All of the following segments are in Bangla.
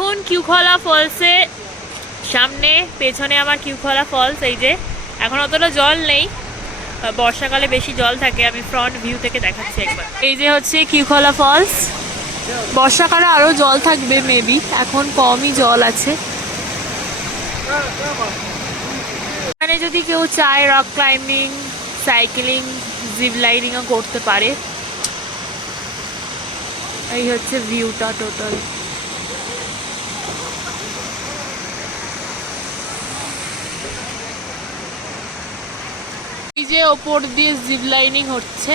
এখন কিউখলা ফলসে সামনে, পেছনে আমার কিউখলা ফলস। এই যে এখন অতটা জল নেই, বর্ষাকালে বেশি জল থাকে। আমি ফ্রন্ট ভিউ থেকে দেখাচ্ছি একবার। এই যে হচ্ছে কিউখলা ফলস। বর্ষাকালে আরো জল থাকবে মেবি, এখন কমই জল আছে। এখানে যদি কেউ চায় রক ক্লাইম্বিং, সাইক্লিং, জিপ লাইনিংও করতে পারে। এই হচ্ছে ভিউটা টোটাল। এই যে ওপর দিয়ে জিপ লাইনিং হচ্ছে,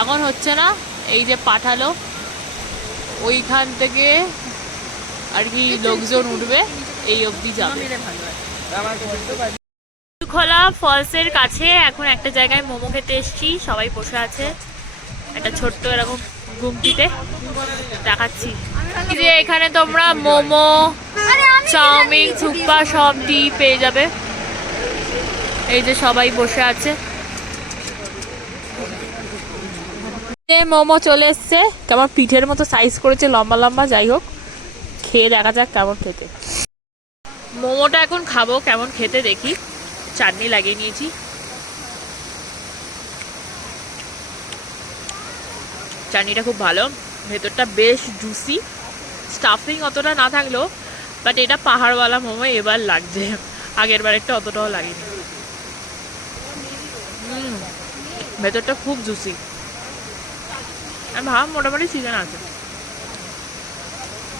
এখন হচ্ছে না, এই যে পাঠালো ওইখান থেকে আর কি লোকজন উঠবে, এই অবধি যাবে। খোলা ফলসের কাছে এখন একটা জায়গায় মোমো খেতে এসেছি, সবাই বসে আছে একটা ছোট্ট এরকম গুমটিতে, দেখাচ্ছি। যে এখানে তোমরা মোমো, চাউমিন, থুকপা সবই পেয়ে যাবে। এই যে সবাই বসে আছে, মোমো চলে এসছে, কেমন পিঠের মতো সাইজ করেছে, লম্বা লম্বা। যাই হোক, খেয়ে দেখা যাক কেমন খেতে। মোমোটা এখন খাবো, কেমন খেতে দেখি। চাটনি লাগিয়ে নিয়েছি, চাটনিটা খুব ভালো, ভেতরটা বেশ জুসি, স্টাফিং অতটা না থাকলেও, বাট এটা পাহাড়ওয়ালা মোমো এবার লাগছে, আগের বার একটা অতটাও লাগেনি। ভেতরটা খুব জুসি, আর ভাব মোটামুটি চিকেন আছে।